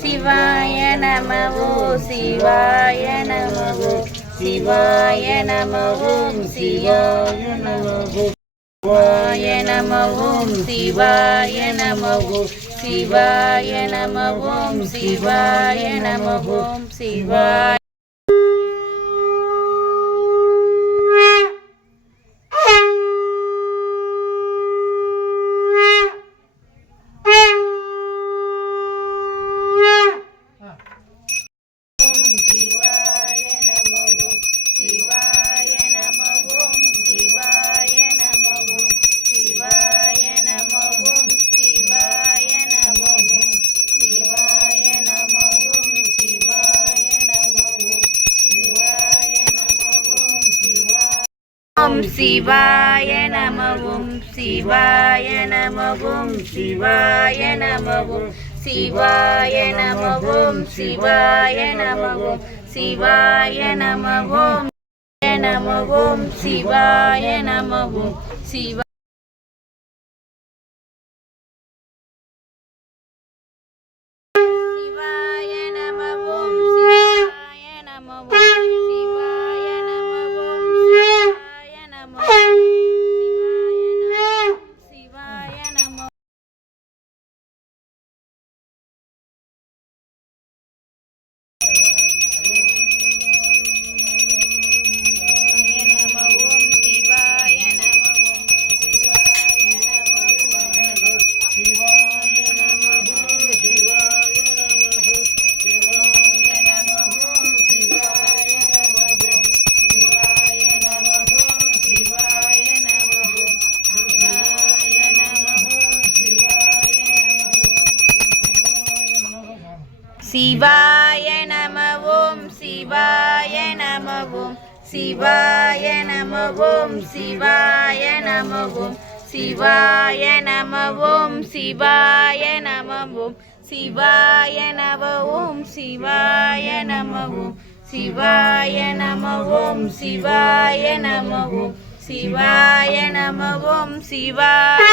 சிவாய நமோ சிவாய நமோ சிவாய நமோம் சிவாய நமோ சிவாய நமோம் சிவாய நமோ சிவாய நமோம் சிவாய நமோம் சிவாய சிவாய நமவும் சிவாய நமவும் சிவாய நமவும் சிவாய நமவும் சிவாய நமவும் சிவாய நமவும் நமவும் சிவாய நமவும் சிவ சிவாய நமவோம் சிவாய நமவோம் சிவாய நமவோம் சிவாய நமவோம் சிவாய நமவோம் சிவாய நமவோம் சிவாய நமவோம் சிவாய நமவோம் சிவாய நமவோம் சிவாய நமவோம் சிவாய நமவோம் சிவாய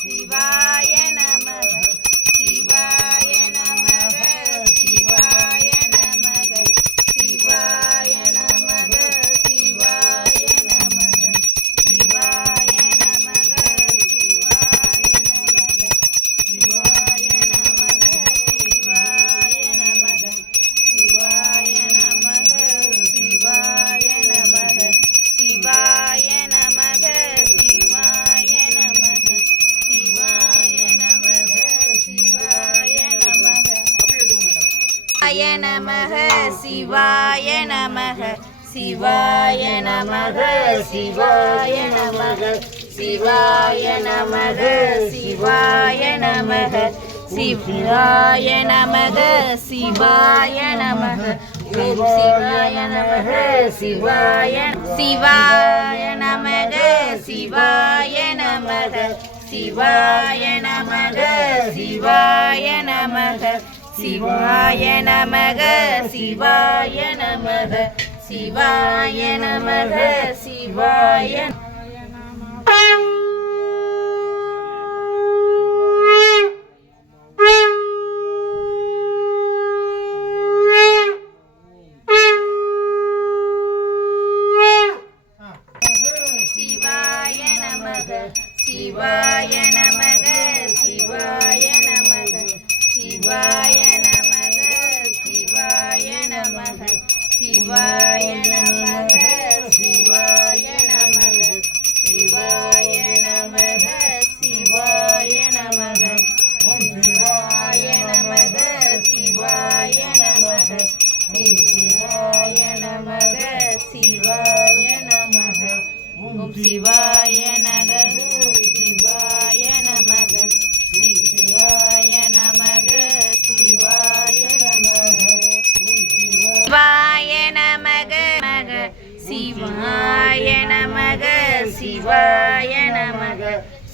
சிவாய நமக சிவாய நமக சிவாய நமக சிவாய நமக சிவாய நமக சிவாய நமக சிவாய நமக சிவாய நமக சிவாய சிவாய நமக சிவாய நமக சிவாய நமக சிவாய நமக சிவாய நமக சிவாய நமக சிவாய நமக சிவாய சிவாய நமக சிவாய நமக சிவாய நமக சிவாய நமக சிவாய நமக சிவாய நமக சிவாய நமக சிவாய நமக சிவாய நமக சிவாய நமக சிவாய நமக சிவாய நமக சிவாய நமக ஓம் சிவாய நமக சிவாய நமக சிவாய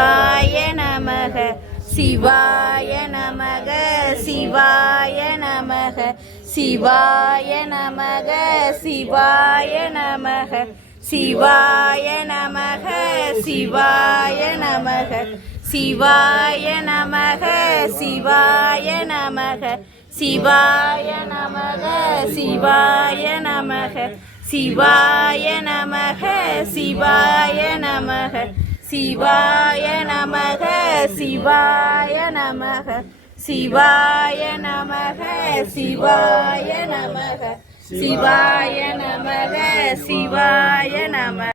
சிவாய நமக சிவாய நமக சிவாய நமக சிவாய நமக சிவாய நமக சிவாய நமக சிவாய நமக சிவாய நமக சிவாய நமக சிவாய நமக சிவாய நமக சிவாய நமக சிவாய நமக சிவாய நமக சிவாய நமக சிவாய நமக சிவாய நமக சிவாய நமக சிவாய நமக